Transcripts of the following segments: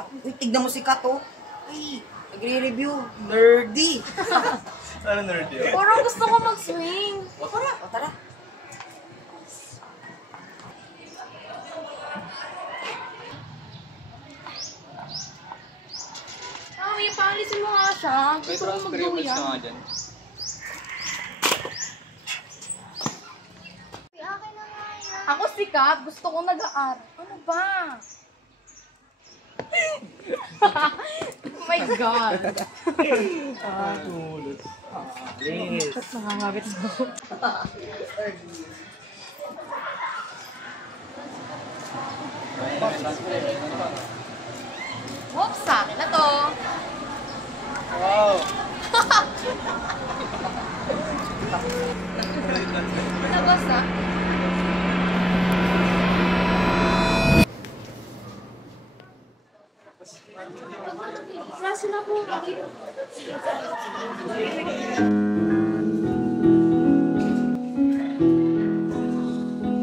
naku. Uy, tignan mo si Kat, oh. Ay, nagre-review. Nerdy. Ano nerdy yun? Parang gusto ko mag-swing. O tara, o tara. Mami, paalisin mo nga siya. Gusto ko mag-gawin yan. nga dyan. Akin na nga yan. Ako sikat. Gusto ko nag-aaral. Ano ba? Oh my God. Tulad. Yes. Tapos nakangabit mo. Whoops, sa akin na to. Wow! Nabas na. Klase na po.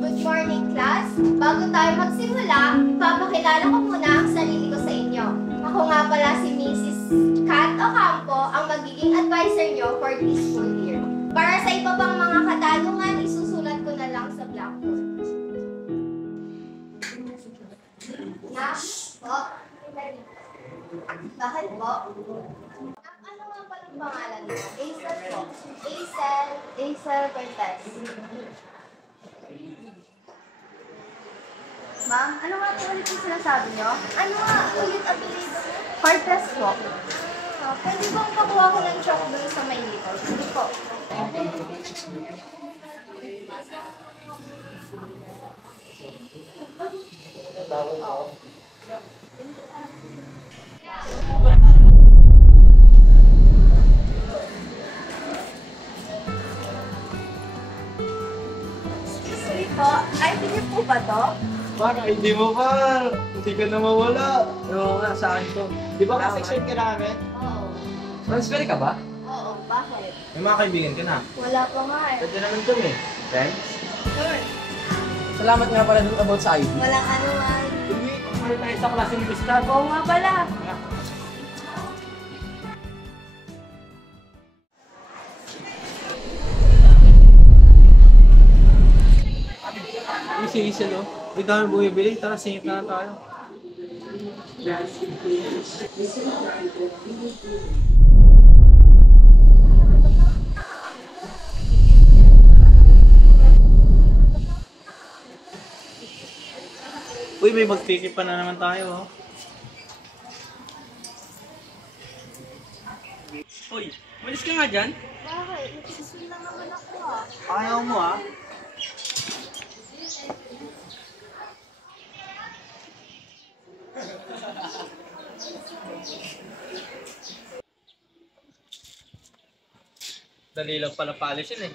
Good morning, class! Bago tayo magsimula, ipapakilala ko muna ang sarili ko sa inyo. Ako nga pala si Mrs. Kat Ocampo, ang magiging advisor nyo for this school year. Para sa iba pang mga katanungan, isusulat ko na lang sa blackboard. Na? Po? Bakit po? Ano nga palang pangalan niyo? Aisel po. Aisel Cortez. Ma'am, ano nga po ulit yung sinasabi niyo? Ano nga ulit apelido mo? Cortez po. Pwede bang pakuha ko ng chalk doon sa may likod? Hindi po. Excuse me po, ID niyo po ba to? Baka hindi mo pa. Hindi ka na mawala. Oo nga, saan to? Di ba ka-section ka namin? Oo. Transfer ka ba? Oo, bakit? May mga kaibigan ka na. Wala pa nga eh. Pwede naman kami. Friends? Sure. Salamat nga pala dun about sa ID. Walang anuman. Hindi, kumali tayo sa klaseng bistan. Oo nga pala. Isa-isa, no? May dami bumibili. Tara, singit na tayo. Uy, may magtitip pa na naman tayo, oh. Uy, malis ka nga dyan. Bakit? Nagsisil lang naman ako ah. Ayaw mo, ah. Dali lang pala paalisin eh.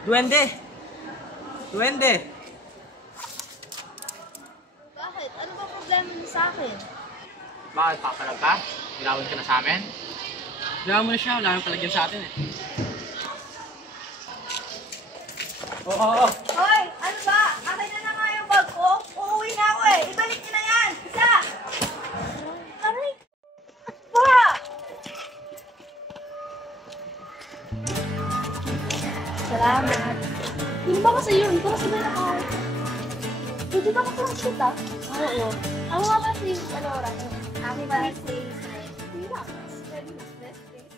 Duwende! Duwende! Bakit? Ano ba problema mo sa akin? Bakit papalag ka? Gilawin ka na sa amin? Gilawin mo na siya, wala nang palagyan sa atin eh. Oo. Hoy! Ano ba? Akin na nga yung bag ko. Uuwi na ako eh. Ibalik niyo na yan! Isa! Aray! Pa! Salamat. Hindi ba kasi yun? Ito kasi may nakaw. Pwede ba ka lang shoot ah? Oo. Ano nga ba si Alora? Ako ba si... Relax. Pwede na. Best case.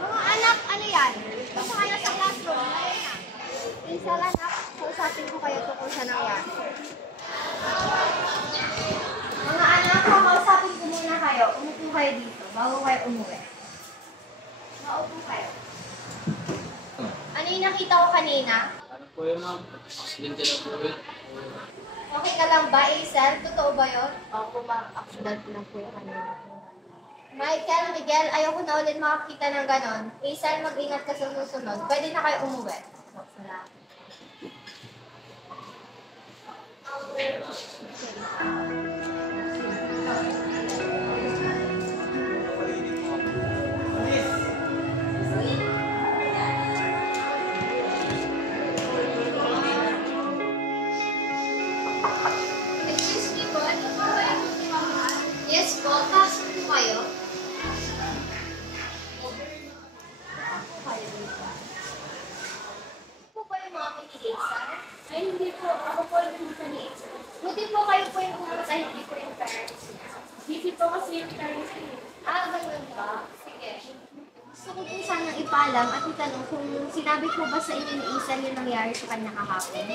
Mga anak, ano yan? Basta kayo sa classroom. Ngayon na. Isa lang na. Kausapin ko kayo tungkol sa nangyari. Mga anak, kausapin ko muna kayo. Umupo kayo dito bago kayo umuwi. Maupo kayo. Ano yung nakita ko kanina? Ano po yun, ma'am? Aksidente lang po yun. Okay ka lang ba, Aisel? Totoo ba yun? Opo, ma'am. Accident lang po yung kanina. May Michael, Miguel, ayoko na ulit makakita ng ganon. Hazel, mag-ingat ka sa susunod. Pwede na kayo umuwi. Excuse me po, ano po ba yung Yes po, pasok po kayo. Po ba yung mga pinilisan? Ay, hindi po. Ako po yung pinilisan. Buti po kayo po yung pumunta, hindi po yung parents. Busy po kasi yung parents. Ganun ba? Sige. Gusto ko po sanang ipaalam at itanong kung sinabi po ba sa inyo ni Isal yung nangyari sa kanya kahapon?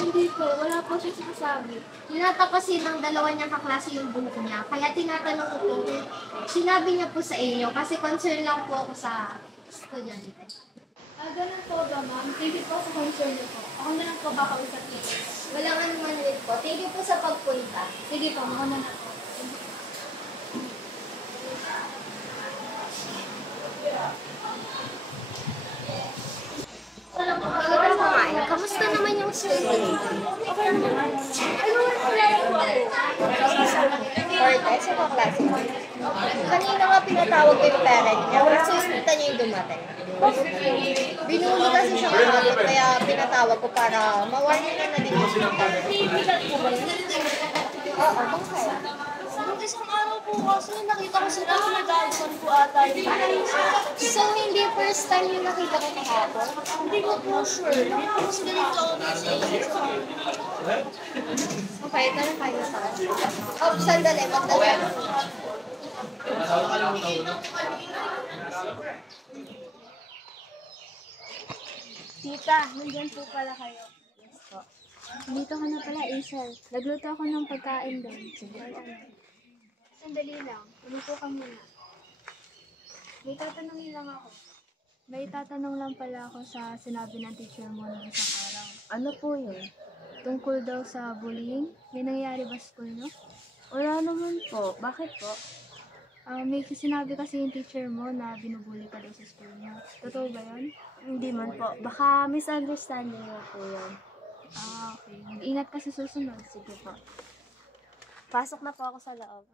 Hindi po. Wala po siya sinasabi. Tinata kasi ng dalawa niyang kaklase yung buhok niya. Kaya tinatanong ko po kung sinabi niya po sa inyo kasi concern lang po ako sa estudyante. Ganun po ba, ma'am? Thank you po sa concern niyo po. Ako na lang po baka usap niyo. Walang anuman ulit po. Thank you po sa pagpunta. Sige po, ako na po. Kamusta naman yung survey? Okay naman. Cortez, sa kaklase mo. Kanina nga pinatawag ko yung parent niya. Kasi hospital niya yung dumating. Binuli kasi siya kahapon, kaya pinatawag ko para ma-warning na din yung hospital. Oo, bakit? Nung isang araw po kasi nakita ko sila, pinag-aaguan po ata yung So, hindi first time yung nakita ko kahapon? Hindi ko po sure. Hindi ko sila dito Okay, ito na kayo sa akin. Sandali, magdala. Tita, nandyan po pala kayo. Yes po. Dito ka na pala, Isel. Nagluto ako ng pagkain doon. Sige. Sandali lang. Umupo ka muna. May tatanungin lang ako. May tatanong lang pala ako sa sinabi ng teacher mo ng isang araw. Ano po yun? Tungkol daw sa bullying. May nangyayari ba sa school no? Wala naman po. Bakit po? May sinabi kasi yung teacher mo na binubully ka daw sa school niyo. Totoo ba yun? Hindi man po. Baka misunderstanding mo po yun. Okay. Mag-ingat ka sa susunod. Sige po. Pasok na po ako sa loob.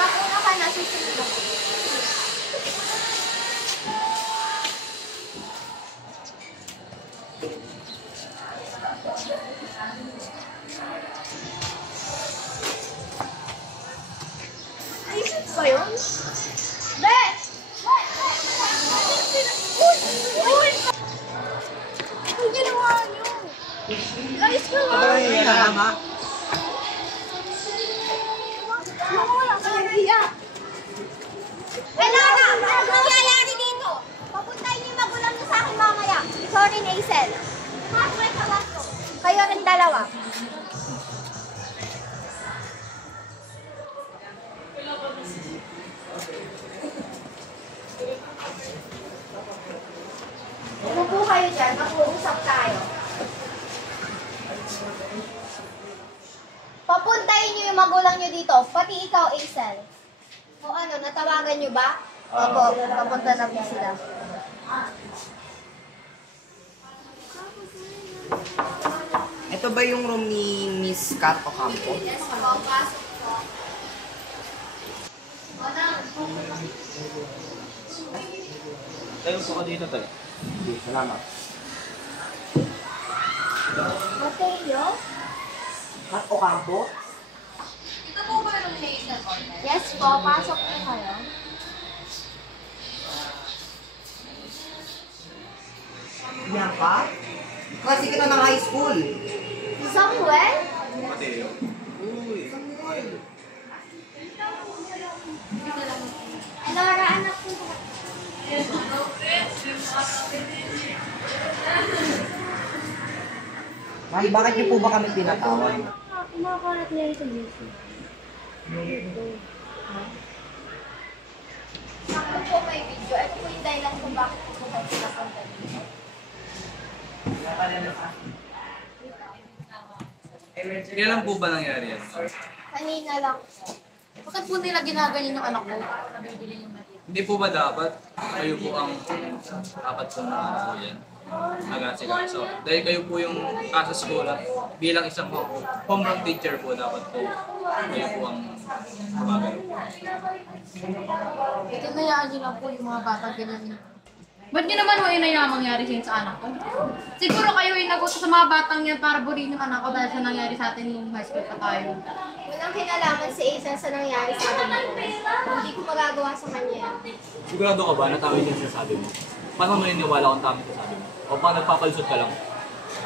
Nakuna ka na, susunod ako. Ayun ba yun? Be! Uy! Ang ginawa niyo? Ayos ka nga! Ay, tama. Wala ka lang hiya! Elara! Ano nangyayari dito? Papuntahin niyo yung magulang niyo sa akin mamaya. Sorry, Naisel. Kayo rin dalawa. Umupo kayo dyan, mag-uusap tayo. Papuntahin niyo yung magulang niyo dito, pati ikaw, Aisel. O ano, natawagan niyo ba? Opo, papunta na po sila. Ito ba yung room ni Miss Kat Ocampo? Yes, po, pasok po. Tayo po ka dito tayo. Salamat. Mateo? Kat Ocampo? Ito po ba yung Aisel? Yes po, pasok po kayo. Yan ka? Kasi kita ng high school. Samuel? Laura, anak ko. Ma'am, bakit niyo po ba kami tinatawag? Kumakalat na yun sa GC. Sakto po may video. Ito po yung dahilan kung bakit po kayo pinapunta dito. Kailan po ba nangyari yan? Kanina lang. Bakit po nila ginaganyan yung anak ko? Nabibili yung mali. Hindi po ba dapat kayo po ang dapat po na ano po yan? Nag-asikaso. Dahil kayo po yung nasa school at bilang isang homeroom teacher po dapat po kayo po ang gumagano. Ito nayaan nyo lang po yung mga bata ganyan. Ba't nyo naman yung inayang mangyari sa anak ko? Siguro kayo yung nagutos sa mga batang yan para buriin yung anak ko dahil sa nangyari sa atin nung high school pa tayo. Walang kinalaman si Aisan sa nangyari sa akin. Hindi ko magagawa sa kanya. Sigurado ka ba na tama yung sinasabi mo? Paano mo naniniwala kung tama yung sinasabi mo? O pa nagpapalusot ka lang?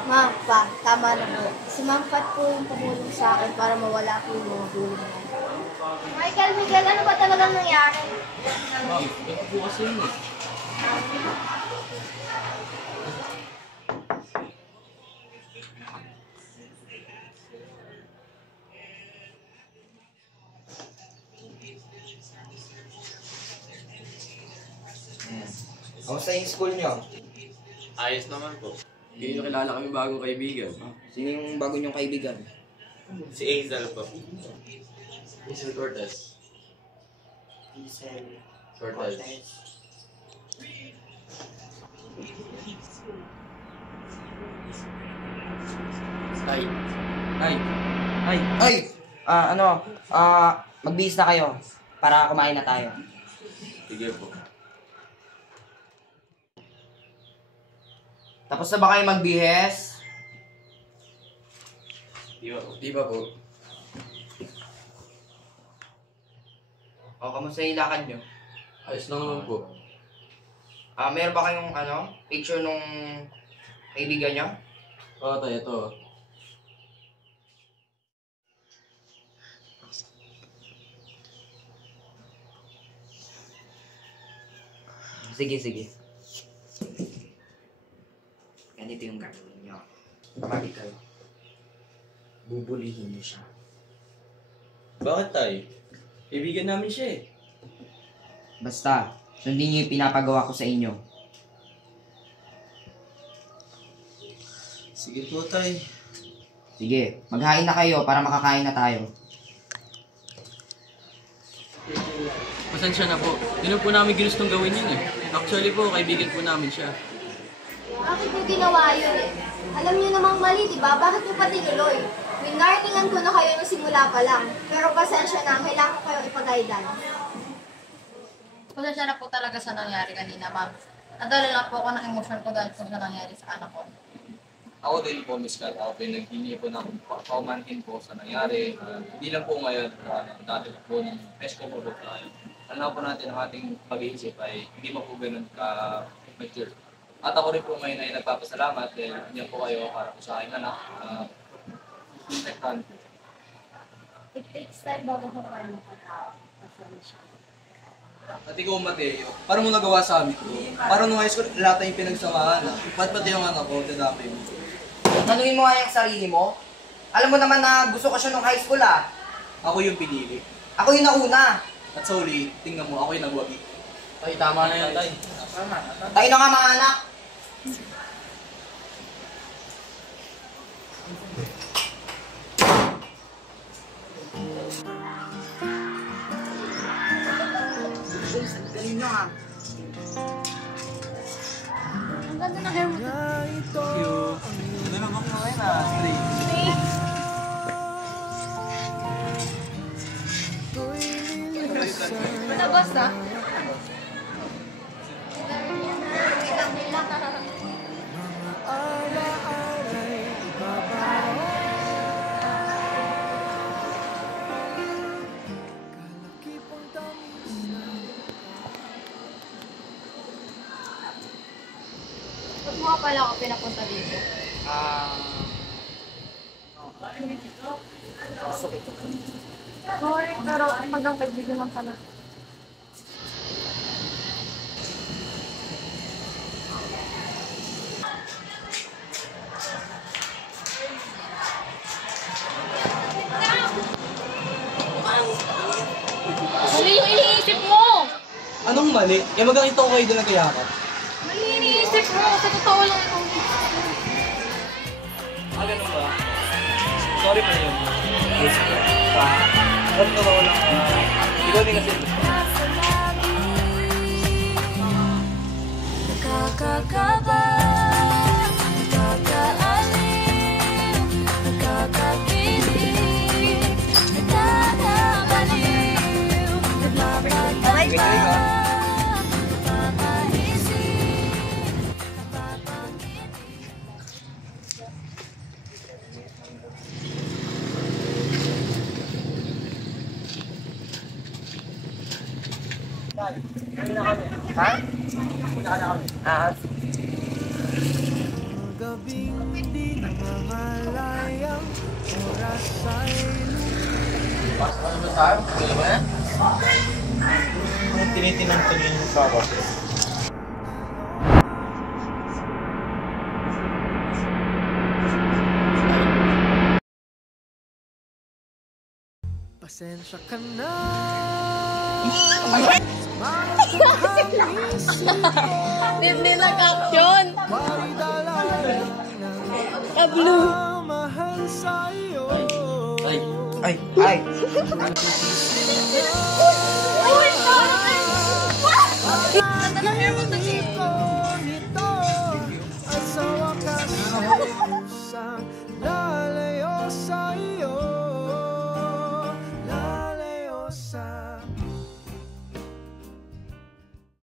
Ma'am, pa, tama na po. Si Ma'am Pat po yung tumulong sa akin para mawala po yung mga bullying niya. Miguel, ano ba talagang nangyari? Ma'am, ito po kasi yun eh. Kamusta yung school nyo? Ayos naman po. Hindi nyo kilala kami bagong kaibigan. Sino yung bago nyong kaibigan? Si Hazel po. Hazel Cortez. Hazel Cortez. Ay. Magbihis na kayo para kumain na tayo. Sige po. Tapos na ba kayo magbihis? Di ba po? O, kamusta yung lakad nyo? Ayos lang naman po. Meron ba kayong picture nung kaibigan nyo? Oo, tayo ito. Sige. Ganito yung gagawin nyo. Kapag kayo, bubulihin nyo siya. Bakit tayo? Kaibigan namin siya eh. Basta, sundin nyo yung pinapagawa ko sa inyo. Sige po, tay. Sige, maghain na kayo para makakain na tayo. Pasensya na po. Hindi na po namin ginustong gawin yun eh. Actually po, kaibigan po namin siya. Bakit mo ginawa yun eh? Alam niyo namang mali, di ba? Bakit mo pa tinuloy? Winarningan ko na kayo nung simula pa lang. Pero pasensya na, kailangan ko kayong ipag-guidan. Pasensya na po talaga sa nangyari kanina, ma'am. Nadala lang po ako ng emosyon ko dahil po sa nangyari sa anak ko. Ako din po, Miss Kat, ako pinaghingi po ng paumanhin po sa nangyari. Hindi lang po ngayon, dati po ng ESCO po tayo. Alam po natin ang ating pag-iisip ay hindi mo po ganun ka-mature. At ako rin po ngayon ay nagpapasalamat dahil niya po kayo para po sa aking anak. Protektahan po. It takes time bago ko paano At ikaw, Mateo, parang mo nagawa sa amin ko. Parang nung high school, lahat tayong pinagsamahan. Ba't pati yung anak ko, dadamay mo? Tanungin mo nga yung sarili mo. Alam mo naman na gusto ko siya nung high school Ako yung pinili. Ako yung nauna. At sa uli, tingnan mo, ako yung nagwagi. Tay, tama na yan, tay. Tayo na nga mga anak. Galing nyo Ang ganda ng hair mo. Thank you. Ano lang ako ngayon Labas na. Ba't mo pala ako pinapunta dito? Sorry, pero hanggang kaibigan lang pala. Mali yung iniisip mo! Anong mali? Eh, magkakita ko kayo doon nagkayakap. Mali yung iniisip mo! Sa totoo lang itong Ganun ba? sorry pa yun. Ba't ka ba walang, ikaw din kasi. Nakakakaba, nakakaaliw, nakakakilig, nakakabaliw, nagmamaganda, napapaisip, napapakinig. Tinitinang tingin mo pa ako. Pasensya ka na. Hindi na caption. Blue. Ay! Uy, sorry! What? Ano lang yung